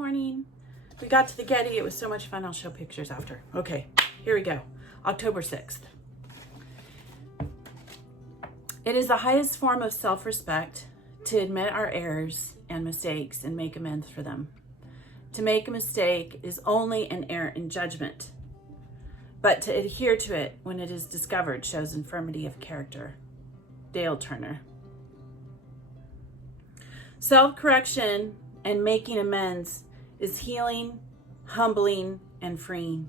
morning. We got to the Getty. It was so much fun. I'll show pictures after. Okay, here we go. October 6th. It is the highest form of self-respect to admit our errors and mistakes and make amends for them. To make a mistake is only an error in judgment, but to adhere to it when it is discovered shows infirmity of character. Dale Turner. Self-correction and making amends is healing, humbling, and freeing.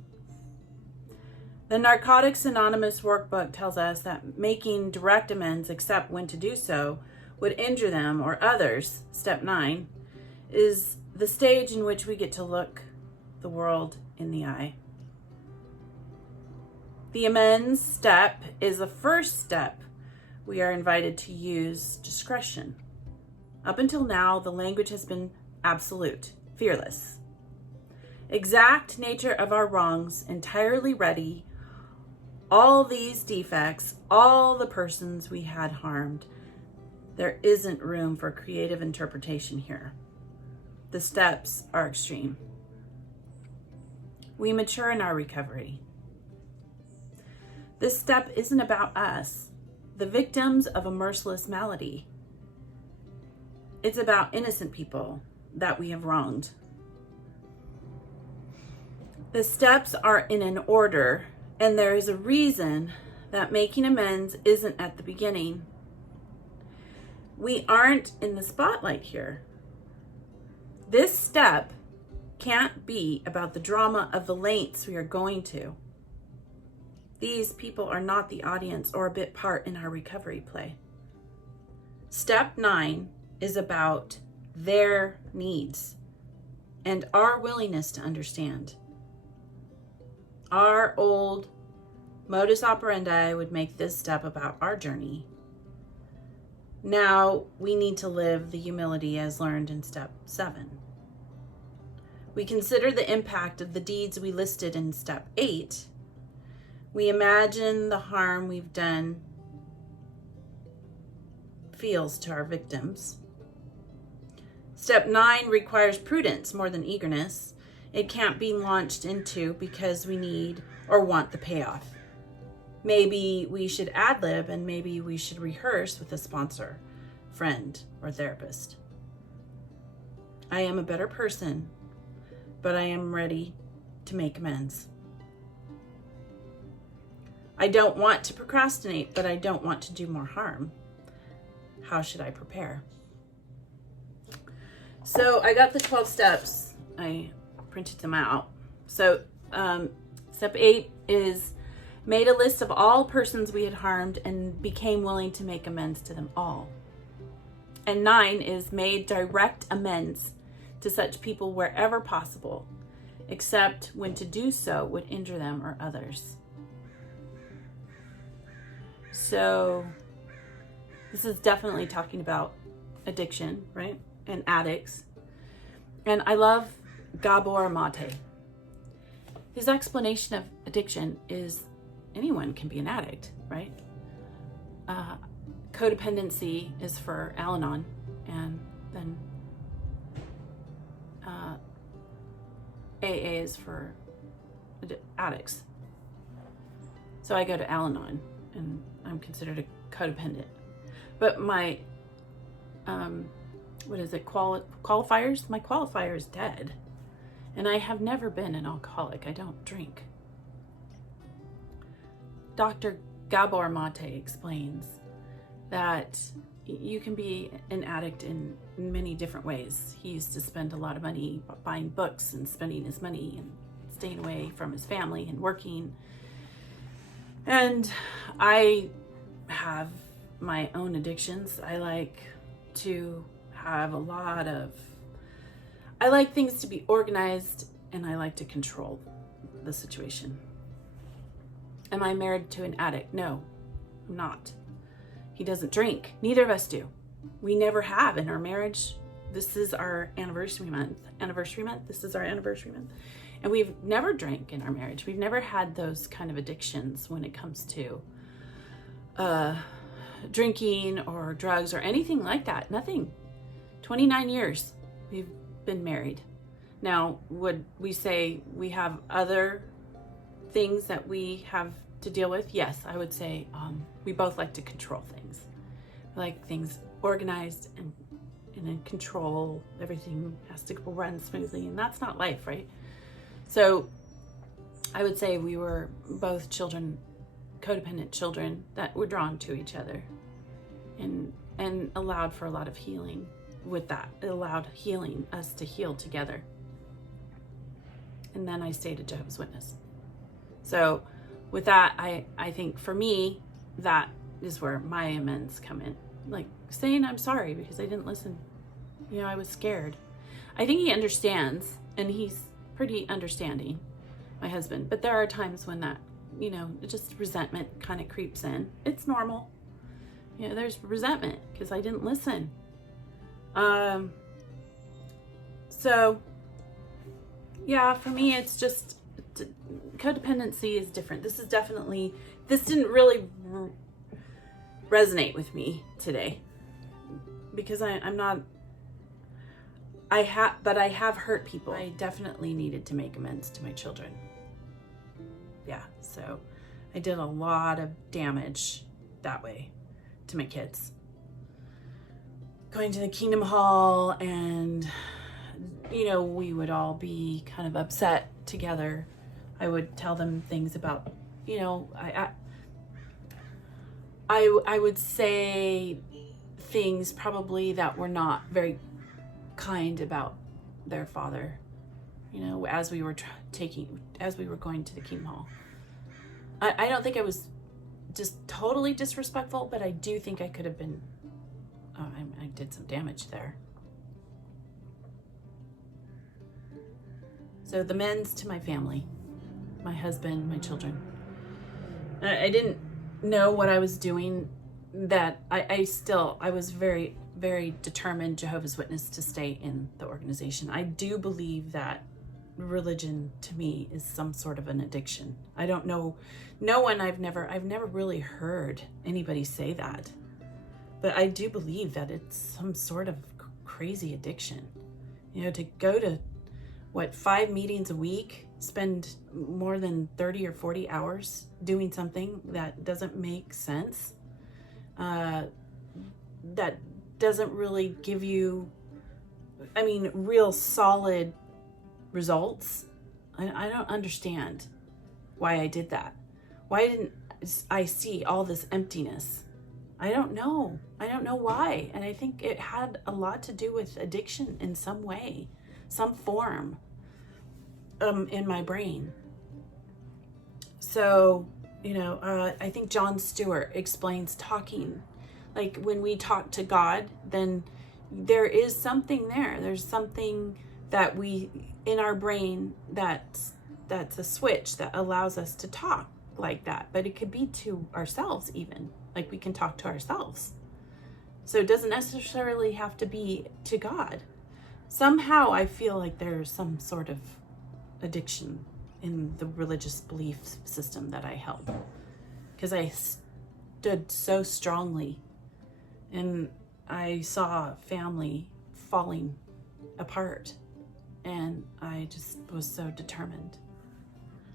The Narcotics Anonymous workbook tells us that making direct amends, except when to do so would injure them or others, step 9, is the stage in which we get to look the world in the eye. The amends step is the first step. We are invited to use discretion. Up until now, the language has been absolute, fearless. Exact nature of our wrongs, entirely ready, all these defects, all the persons we had harmed. There isn't room for creative interpretation here. The steps are extreme. We mature in our recovery. This step isn't about us, the victims of a merciless malady. It's about innocent people that we have wronged. The steps are in an order, and there is a reason that making amends isn't at the beginning. We aren't in the spotlight here. This step can't be about the drama of the lengths we are going to. These people are not the audience or a bit part in our recovery play. Step 9 is about their needs and our willingness to understand. Our old modus operandi would make this step about our journey. Now we need to live the humility as learned in step 7. We consider the impact of the deeds we listed in step 8. We imagine the harm we've done feels to our victims. Step 9 requires prudence more than eagerness. It can't be launched into because we need or want the payoff. Maybe we should ad-lib, and maybe we should rehearse with a sponsor, friend, or therapist. I am a better person, but I am ready to make amends. I don't want to procrastinate, but I don't want to do more harm. How should I prepare? So I got the 12 steps. I printed them out. So step 8 is made a list of all persons we had harmed and became willing to make amends to them all. And 9 is made direct amends to such people wherever possible, except when to do so would injure them or others. So this is definitely talking about addiction, right? And addicts. And I love Gabor Mate. His explanation of addiction is anyone can be an addict, right? Codependency is for Al-Anon, and then AA is for addicts. So I go to Al-Anon, and I'm considered a codependent. But my qualifiers? My qualifier is dead. And I have never been an alcoholic. I don't drink. Dr. Gabor Mate explains that you can be an addict in many different ways. He used to spend a lot of money buying books and spending his money and staying away from his family and working. And I have my own addictions. I like to have I like things to be organized, and I like to control the situation. Am I married to an addict? No, I'm not. He doesn't drink. Neither of us do. We never have in our marriage. This is our anniversary month. This is our anniversary month. And we've never drank in our marriage. We've never had those kind of addictions when it comes to drinking or drugs or anything like that. Nothing. 29 years we've been married. Now, would we say we have other things that we have to deal with? Yes, I would say we both like to control things. We like things organized and in control. Everything has to run smoothly, and that's not life, right? So I would say we were both children, codependent children that were drawn to each other, and allowed for a lot of healing with that. It allowed us to heal together. And then I stayed a Jehovah's Witness. So with that, I think for me, that is where my amends come in. Like saying I'm sorry because I didn't listen. I was scared. I think he understands, and he's pretty understanding, my husband. But there are times when that, just resentment kind of creeps in. It's normal. There's resentment because I didn't listen. So yeah, for me, it's just codependency is different. This didn't really resonate with me today because but I have hurt people. I definitely needed to make amends to my children. Yeah, so I did a lot of damage that way to my kids. Going to the Kingdom Hall, and we would all be kind of upset together. I would tell them things about, I would say things probably that were not very kind about their father, as we were going to the Kingdom Hall. I don't think I was just totally disrespectful, but I do think I could have been. I did some damage there. So the amends to my family, my husband, my children. I didn't know what I was doing. That I was very, very determined Jehovah's Witness to stay in the organization. I do believe that religion to me is some sort of an addiction. I don't know. I've never really heard anybody say that. But I do believe that it's some sort of crazy addiction. To go to 5 meetings a week, spend more than 30 or 40 hours doing something that doesn't make sense, that doesn't really give you, real solid results. I don't understand why I did that. Why didn't I see all this emptiness? I don't know why. And I think it had a lot to do with addiction in some way, some form, in my brain. So, I think John Stewart explains talking. Like when we talk to God, then there is something there. There's something that in our brain that's a switch that allows us to talk like that. But it could be to ourselves even. Like we can talk to ourselves. So it doesn't necessarily have to be to God. Somehow I feel like there's some sort of addiction in the religious belief system that I held. Because I stood so strongly and I saw family falling apart. And I just was so determined.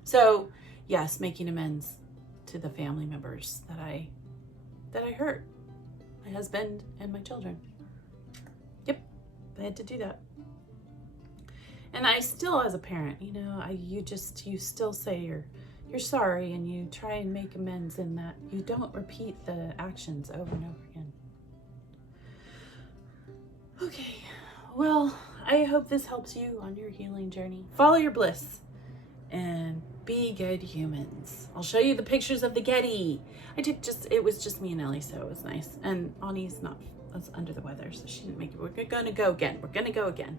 So yes, making amends to the family members that I hurt, my husband and my children. Yep, I had to do that. And I still, as a parent, you still say you're sorry, and you try and make amends in that you don't repeat the actions over and over again. Okay, well, I hope this helps you on your healing journey. Follow your bliss and be good humans. I'll show you the pictures of the Getty. It was just me and Ellie, so it was nice. And Ani's was under the weather, so she didn't make it. We're gonna go again.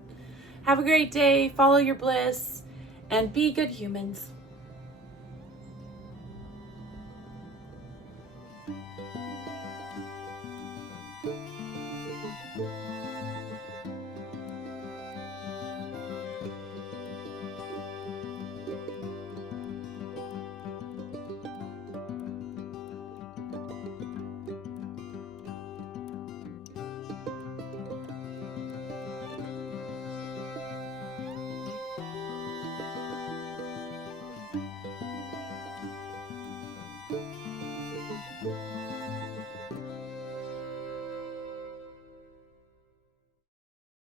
Have a great day, follow your bliss, and be good humans.